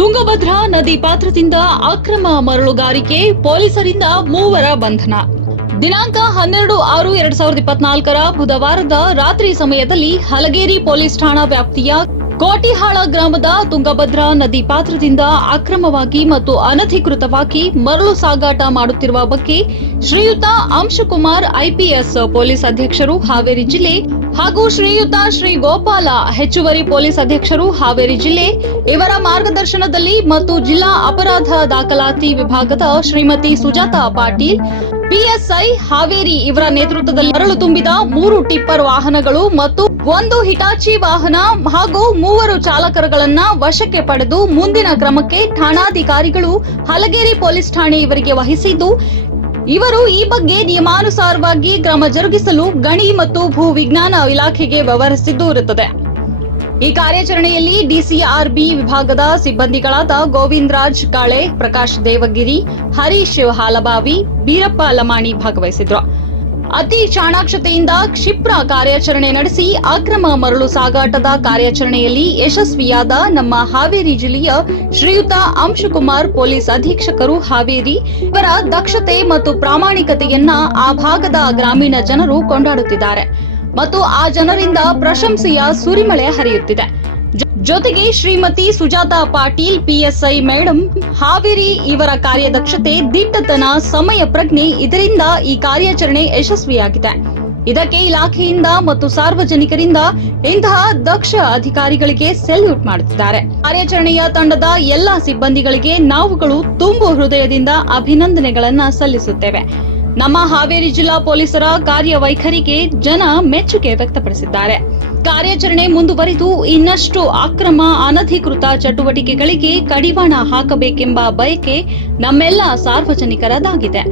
ತುಂಗಭದ್ರಾ ನದಿ ಪಾತ್ರದಿಂದ ಅಕ್ರಮ ಮರಳುಗಾರಿಕೆ, ಪೊಲೀಸರಿಂದ 3 ಬಂಧನ. ದಿನಾಂಕ 12/6/2024 ಬುಧವಾರದ ರಾತ್ರಿ ಸಮಯದಲ್ಲಿ ಹಲಗೇರಿ ಪೊಲೀಸ್ ಠಾಣಾ ವ್ಯಾಪ್ತಿಯ ಕೋಟಿಹಾಳ ಗ್ರಾಮದ ತುಂಗಭದ್ರಾ ನದಿ ಪಾತ್ರದಿಂದ ಅಕ್ರಮವಾಗಿ ಮತ್ತು ಅನಧಿಕೃತವಾಗಿ ಮರಳು ಸಾಗಾಟ ಮಾಡುತ್ತಿರುವ ಬಗ್ಗೆ ಶ್ರೀಯುತ ಅಂಶುಕುಮಾರ್ ಐಪಿಎಸ್ ಪೊಲೀಸ್ ಅಧೀಕ್ಷರು ಹಾವೇರಿ ಜಿಲ್ಲೆ ಹಾಗೂ ಶ್ರೀಯುತ ಶ್ರೀ ಗೋಪಾಲ ಹೆಚ್ಚುವರಿ ಪೊಲೀಸ್ ಅಧೀಕ್ಷರು ಹಾವೇರಿ ಜಿಲ್ಲೆ ಇವರ ಮಾರ್ಗದರ್ಶನದಲ್ಲಿ ಮತ್ತು ಜಿಲ್ಲಾ ಅಪರಾಧ ದಾಖಲಾತಿ ವಿಭಾಗದ ಶ್ರೀಮತಿ ಸುಜಾತಾ ಪಾಟೀಲ್ ಪಿಎಸ್ಐ ಹಾವೇರಿ ಇವರ ನೇತೃತ್ವದಲ್ಲಿ ಮರಳು ತುಂಬಿದ 3 ಟಿಪ್ಪರ್ ವಾಹನಗಳು ಮತ್ತು 1 ಹಿಟಾಚಿ ವಾಹನ ಹಾಗೂ 3 ಚಾಲಕರುಗಳನ್ನ ವಶಕ್ಕೆ ಪಡೆದು ಮುಂದಿನ ಕ್ರಮಕ್ಕೆ ಠಾಣಾಧಿಕಾರಿಗಳು ಹಲಗೇರಿ ಪೊಲೀಸ್ ಠಾಣೆ ಇವರಿಗೆ ವಹಿಸಿದ್ದು, ಇವರು ಈ ಬಗ್ಗೆ ನಿಯಮಾನುಸಾರವಾಗಿ ಕ್ರಮ ಜರುಗಿಸಲು ಗಣಿ ಮತ್ತು ಭೂ ವಿಜ್ಞಾನ ಇಲಾಖೆಗೆ ವ್ಯವಹರಿಸಿದ್ದು ಇರುತ್ತದೆ. ಈ ಕಾರ್ಯಾಚರಣೆಯಲ್ಲಿ ಡಿಸಿಆರ್ಬಿ ವಿಭಾಗದ ಸಿಬ್ಬಂದಿಗಳಾದ ಗೋವಿಂದರಾಜ್ ಕಾಳೆ, ಪ್ರಕಾಶ್ ದೇವಗಿರಿ, ಹರೀಶ್ ಹಾಲಬಾವಿ, ಬೀರಪ್ಪ ಲಮಾಣಿ ಭಾಗವಹಿಸಿದ್ರು. ಅತಿ ಚಾಣಾಕ್ಷತೆಯಿಂದ ಕ್ಷಿಪ್ರ ಕಾರ್ಯಾಚರಣೆ ನಡೆಸಿ ಅಕ್ರಮ ಮರಳು ಸಾಗಾಟದ ಕಾರ್ಯಾಚರಣೆಯಲ್ಲಿ ಯಶಸ್ವಿಯಾದ ನಮ್ಮ ಹಾವೇರಿ ಜಿಲ್ಲೆಯ ಶ್ರೀಯುತ ಅಂಶುಕುಮಾರ್ ಪೊಲೀಸ್ ಅಧೀಕ್ಷಕರು ಹಾವೇರಿ ಇವರ ದಕ್ಷತೆ ಮತ್ತು ಪ್ರಾಮಾಣಿಕತೆಯನ್ನ ಆ ಭಾಗದ ಗ್ರಾಮೀಣ ಜನರು ಕೊಂಡಾಡುತ್ತಿದ್ದಾರೆ ಮತ್ತು ಆ ಜನರಿಂದ ಪ್ರಶಂಸೆಯ ಸುರಿಮಳೆ ಹರಿಯುತ್ತಿದೆ. ಜೊತೆಗೆ ಶ್ರೀಮತಿ ಸುಜಾತಾ ಪಾಟೀಲ್ ಪಿಎಸ್ಐ ಮೇಡಂ ಹಾವೇರಿ ಇವರ ಕಾರ್ಯದಕ್ಷತೆ, ದಿಟ್ಟತನ, ಸಮಯ ಪ್ರಜ್ಞೆ ಇದರಿಂದ ಈ ಕಾರ್ಯಾಚರಣೆ ಯಶಸ್ವಿಯಾಗಿದೆ. ಇದಕ್ಕೆ ಇಲಾಖೆಯಿಂದ ಮತ್ತು ಸಾರ್ವಜನಿಕರಿಂದ ಇಂತಹ ದಕ್ಷ ಅಧಿಕಾರಿಗಳಿಗೆ ಸೆಲ್ಯೂಟ್ ಮಾಡುತ್ತಿದ್ದಾರೆ. ಕಾರ್ಯಾಚರಣೆಯ ತಂಡದ ಎಲ್ಲಾ ಸಿಬ್ಬಂದಿಗಳಿಗೆ ನಾವುಗಳು ತುಂಬು ಹೃದಯದಿಂದ ಅಭಿನಂದನೆಗಳನ್ನ ಸಲ್ಲಿಸುತ್ತೇವೆ. ನಮ್ಮ ಹಾವೇರಿ ಜಿಲ್ಲಾ ಪೊಲೀಸರ ಕಾರ್ಯವೈಖರಿಗೆ ಜನ ಮೆಚ್ಚುಗೆ ವ್ಯಕ್ತಪಡಿಸಿದ್ದಾರೆ. ಕಾರ್ಯಾಚರಣೆ ಮುಂದುವರಿದು ಇನ್ನಷ್ಟು ಅಕ್ರಮ, ಅನಧಿಕೃತ ಚಟುವಟಿಕೆಗಳಿಗೆ ಕಡಿವಾಣ ಹಾಕಬೇಕೆಂಬ ಬಯಕೆ ನಮ್ಮೆಲ್ಲ ಸಾರ್ವಜನಿಕರದಾಗಿದೆ.